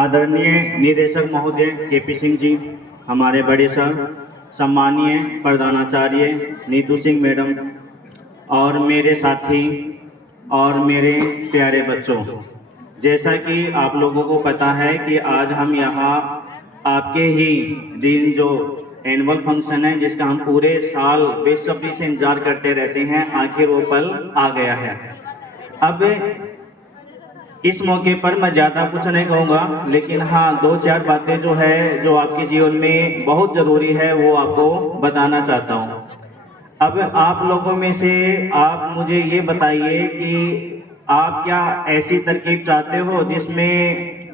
आदरणीय निदेशक महोदय केपी सिंह जी, हमारे बड़े सर, सम्मानीय प्रधानाचार्य नीतू सिंह मैडम और मेरे साथी और मेरे प्यारे बच्चों, जैसा कि आप लोगों को पता है कि आज हम यहाँ आपके ही दिन जो एनुअल फंक्शन है जिसका हम पूरे साल बेसब्री से इंतजार करते रहते हैं, आखिर वो पल आ गया है। अब इस मौके पर मैं ज़्यादा कुछ नहीं कहूँगा, लेकिन हाँ, दो चार बातें जो है जो आपके जीवन में बहुत ज़रूरी है वो आपको बताना चाहता हूँ। अब आप लोगों में से आप मुझे ये बताइए कि आप क्या ऐसी तरकीब चाहते हो जिसमें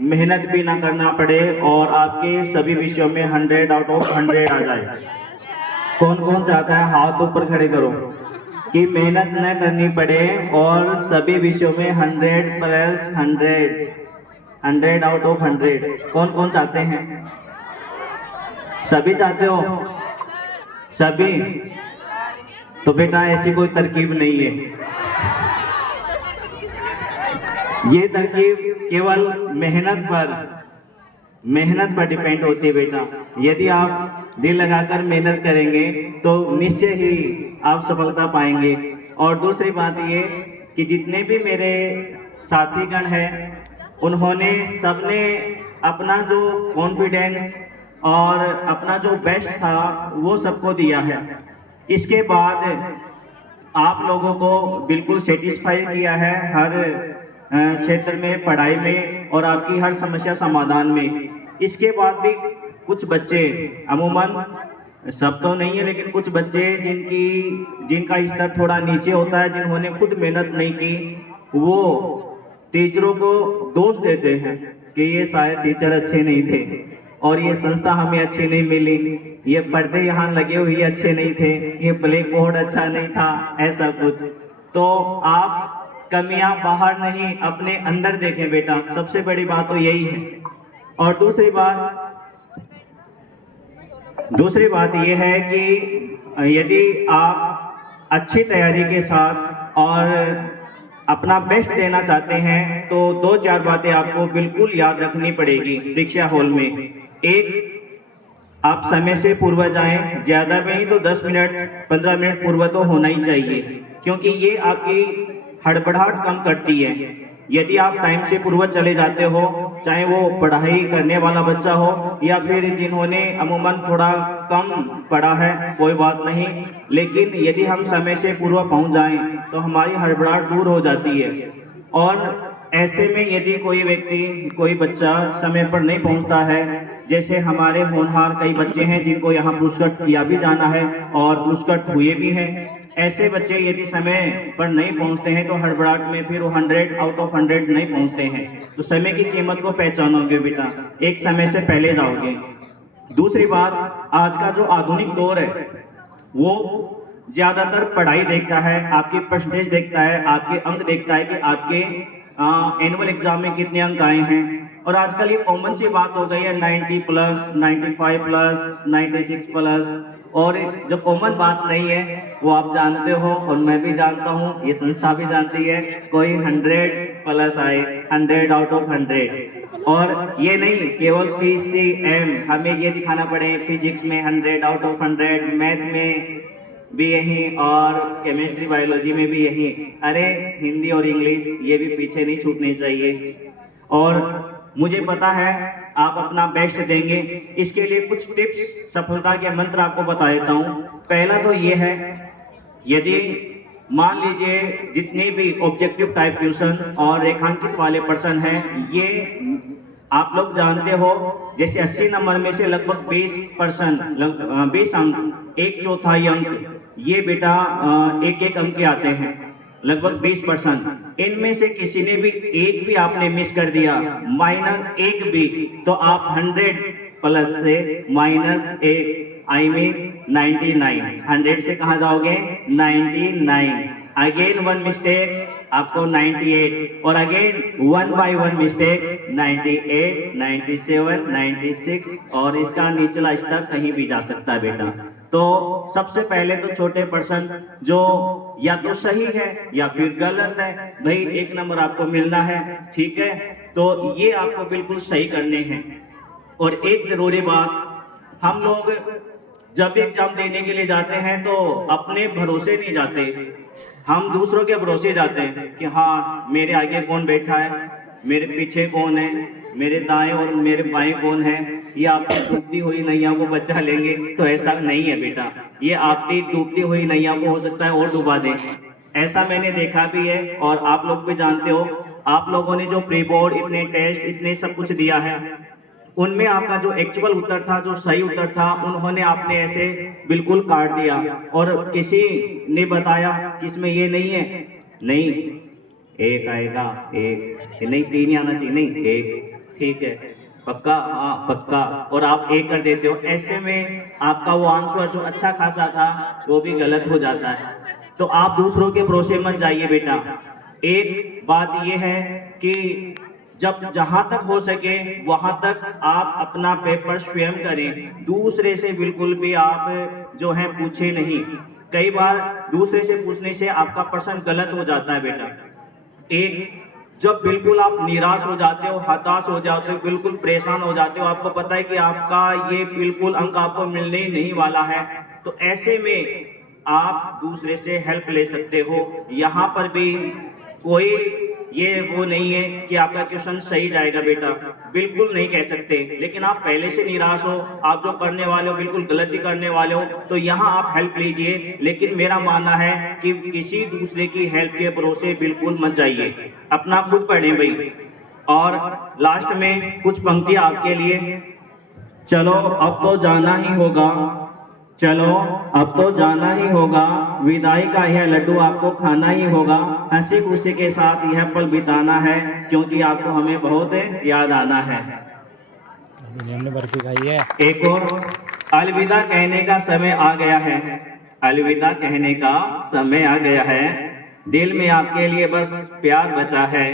मेहनत भी ना करना पड़े और आपके सभी विषयों में 100 आउट ऑफ 100 आ जाए? कौन कौन चाहता है? हाथ ऊपर खड़े करो कि मेहनत न करनी पड़े और सभी विषयों में 100 प्लस 100 आउट ऑफ 100। कौन कौन चाहते हैं? सभी चाहते हो? सभी? तो बेटा ऐसी कोई तरकीब नहीं है। ये तरकीब केवल मेहनत पर डिपेंड होती है बेटा। यदि आप दिल लगाकर मेहनत करेंगे तो निश्चय ही आप सफलता पाएंगे। और दूसरी बात ये कि जितने भी मेरे साथीगण हैं उन्होंने सबने अपना जो कॉन्फिडेंस और अपना जो बेस्ट था वो सबको दिया है। इसके बाद आप लोगों को बिल्कुल सेटिस्फाई किया है हर क्षेत्र में, पढ़ाई में और आपकी हर समस्या समाधान में। इसके बाद भी कुछ बच्चे, अमूमन सब तो नहीं है लेकिन कुछ बच्चे जिनका स्तर थोड़ा नीचे होता है, जिन्होंने खुद मेहनत नहीं की, वो टीचरों को दोष देते हैं कि ये शायद टीचर अच्छे नहीं थे और ये संस्था हमें अच्छी नहीं मिली, ये पर्दे यहाँ लगे हुए अच्छे नहीं थे, ये ब्लैक बोर्ड अच्छा नहीं था, ऐसा कुछ। तो आप कमियां बाहर नहीं अपने अंदर देखें बेटा, सबसे बड़ी बात तो यही है। और दूसरी बात यह है कि यदि आप अच्छी तैयारी के साथ और अपना बेस्ट देना चाहते हैं तो दो चार बातें आपको बिल्कुल याद रखनी पड़ेगी परीक्षा हॉल में। एक, आप समय से पूर्व जाएं, ज़्यादा नहीं तो 10 मिनट 15 मिनट पूर्व तो होना ही चाहिए, क्योंकि ये आपकी हड़बड़ाहट कम करती है। यदि आप टाइम से पूर्व चले जाते हो, चाहे वो पढ़ाई करने वाला बच्चा हो या फिर जिन्होंने अमूमन थोड़ा कम पढ़ा है, कोई बात नहीं, लेकिन यदि हम समय से पूर्व पहुंच जाएं तो हमारी हड़बड़ाहट दूर हो जाती है। और ऐसे में यदि कोई व्यक्ति, कोई बच्चा समय पर नहीं पहुंचता है, जैसे हमारे होनहार कई बच्चे हैं जिनको यहाँ पुरस्कृत किया भी जाना है और पुरस्कृत हुए भी हैं, ऐसे बच्चे यदि समय पर नहीं पहुंचते हैं तो हड़बड़ाहट में फिर वो 100 आउट ऑफ 100 नहीं पहुंचते हैं। तो समय की कीमत को पहचानोगे बेटा, एक समय से पहले जाओगे। दूसरी बात, आज का जो आधुनिक दौर है वो ज़्यादातर पढ़ाई देखता है, आपकी परसेंटेज देखता है, आपके अंक देखता है कि आपके एनुअल एग्जाम में कितने अंक आए हैं। और आजकल ये कॉमन सी बात हो गई है 90 प्लस, 95 प्लस, 96 प्लस। और जो कॉमन बात नहीं है वो आप जानते हो और मैं भी जानता हूँ, ये संस्था भी जानती है, कोई 100 प्लस आए, 100 आउट ऑफ 100। और ये नहीं केवल PCM, हमें ये दिखाना पड़े फिजिक्स में 100 आउट ऑफ 100, मैथ में भी यही और केमिस्ट्री बायोलॉजी में भी यही। अरे हिंदी और इंग्लिश ये भी पीछे नहीं छूटनी चाहिए। और मुझे पता है आप अपना बेस्ट देंगे। इसके लिए कुछ टिप्स, सफलता के मंत्र आपको बता देता हूँ। पहला तो ये है, यदि मान लीजिए जितने भी ऑब्जेक्टिव टाइप क्वेश्चन और रेखांकित वाले प्रश्न हैं, ये आप लोग जानते हो, जैसे 80 नंबर में से लगभग 20 अंक, एक चौथाई अंक, ये बेटा एक अंक के आते हैं, लगभग 20%। इनमें से किसी ने भी एक भी आपने मिस कर दिया, माइनस एक भी, तो आप 100 प्लस से -1, आई मीन 99, 100 से कहाँ जाओगे? 99। अगेन वन मिस्टेक आपको 98, और अगेन 1 बाय 1 मिस्टेक 98, 97, 96, और इसका निचला स्तर कहीं भी जा सकता है बेटा। तो सबसे पहले तो छोटे प्रश्न जो या तो सही है या फिर गलत है, भाई 1 नंबर आपको मिलना है, ठीक है। तो ये आपको बिल्कुल सही करने हैं। और एक ज़रूरी बात, हम लोग जब भी एग्ज़ाम देने के लिए जाते हैं तो अपने भरोसे नहीं जाते, हम दूसरों के भरोसे जाते हैं कि हाँ मेरे आगे कौन बैठा है, मेरे पीछे कौन है, मेरे दाएं और मेरे बाएं कौन है, ये आपकी डूबती हुई नैया को बचा लेंगे। तो ऐसा नहीं है बेटा, ये आपकी डूबती हुई नैया को हो सकता है और डुबा दे। ऐसा मैंने देखा भी है और आप लोग भी जानते हो। आप लोगों ने जो प्री बोर्ड इतने टेस्ट इतने सब कुछ दिया है, उनमें आपका जो एक्चुअल उत्तर था, जो सही उत्तर था, उन्होंने आपने ऐसे बिल्कुल काट दिया। और किसी ने बताया कि इसमें ये नहीं है, नहीं एक आएगा, एक नहीं, 3 ही आना चाहिए, नहीं एक, ठीक है पक्का, हाँ पक्का, और आप एक कर देते हो। ऐसे में आपका वो आंसर जो अच्छा खासा था वो भी गलत हो जाता है। तो आप दूसरों के भरोसे मत जाइए बेटा। एक बात ये है कि जब जहां तक हो सके वहां तक आप अपना पेपर स्वयं करें, दूसरे से बिल्कुल भी आप जो है पूछे नहीं। कई बार दूसरे से पूछने से आपका प्रश्न गलत हो जाता है बेटा। एक, जब बिल्कुल आप निराश हो जाते हो, हताश हो जाते हो, बिल्कुल परेशान हो जाते हो, आपको पता है कि आपका ये बिल्कुल अंक आपको मिलने ही नहीं वाला है, तो ऐसे में आप दूसरे से हेल्प ले सकते हो। यहाँ पर भी कोई ये वो नहीं है कि आपका क्वेश्चन सही जाएगा बेटा, बिल्कुल नहीं कह सकते। लेकिन आप पहले से निराश हो, आप जो करने वाले हो बिल्कुल गलती करने वाले हो, तो यहाँ आप हेल्प लीजिए। लेकिन मेरा मानना है कि किसी दूसरे की हेल्प के भरोसे बिल्कुल मत जाइए, अपना खुद पढ़ें भाई। और लास्ट में कुछ पंक्तियाँ आपके लिए। चलो अब तो जाना ही होगा, चलो अब तो जाना ही होगा, विदाई का यह लड्डू आपको खाना ही होगा, हंसी खुशी के साथ यह पल बिताना है, क्योंकि आपको हमें बहुत याद आना है। हमने बर्फी खाई है। एक और, अलविदा कहने का समय आ गया है, अलविदा कहने का समय आ गया है, दिल में आपके लिए बस प्यार बचा है।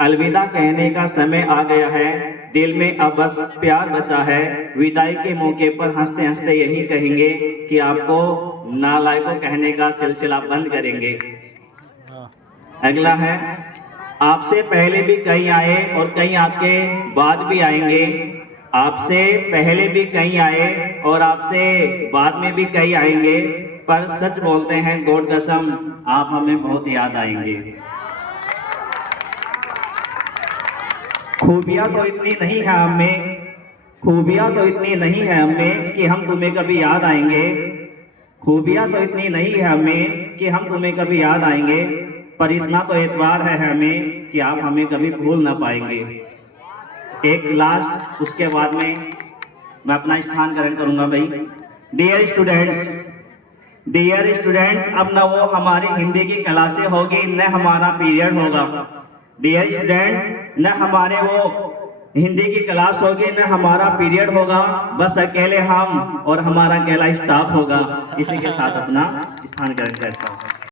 अलविदा कहने का समय आ गया है, दिल में अब बस प्यार बचा है। विदाई के मौके पर हंसते हंसते यही कहेंगे कि आपको नालायकों कहने का सिलसिला बंद करेंगे। अगला है, आपसे पहले भी कई आए और कई आपके बाद भी आएंगे, आपसे पहले भी कई आए और आपसे बाद में भी कई आएंगे, पर सच बोलते हैं गॉड कसम, आप हमें बहुत याद आएंगे। खूबियां तो इतनी नहीं है हमें, खूबियां तो इतनी नहीं है हमें कि हम तुम्हें कभी याद आएंगे, खूबियां तो इतनी नहीं है हमें कि हम तुम्हें कभी याद आएंगे, पर इतना तो एतबार है हमें कि आप हमें कभी भूल ना पाएंगे। एक लास्ट, उसके बाद में मैं अपना स्थान ग्रहण करूंगा भाई। डियर स्टूडेंट्स, डियर स्टूडेंट्स, अब न वो हमारी हिंदी की क्लासें होगी न हमारा पीरियड होगा। डियर स्टूडेंट्स, न हमारे वो हिंदी की क्लास होगी न हमारा पीरियड होगा, बस अकेले हम और हमारा अकेला स्टाफ होगा। इसी के साथ अपना स्थान ग्रहण करता हूँ।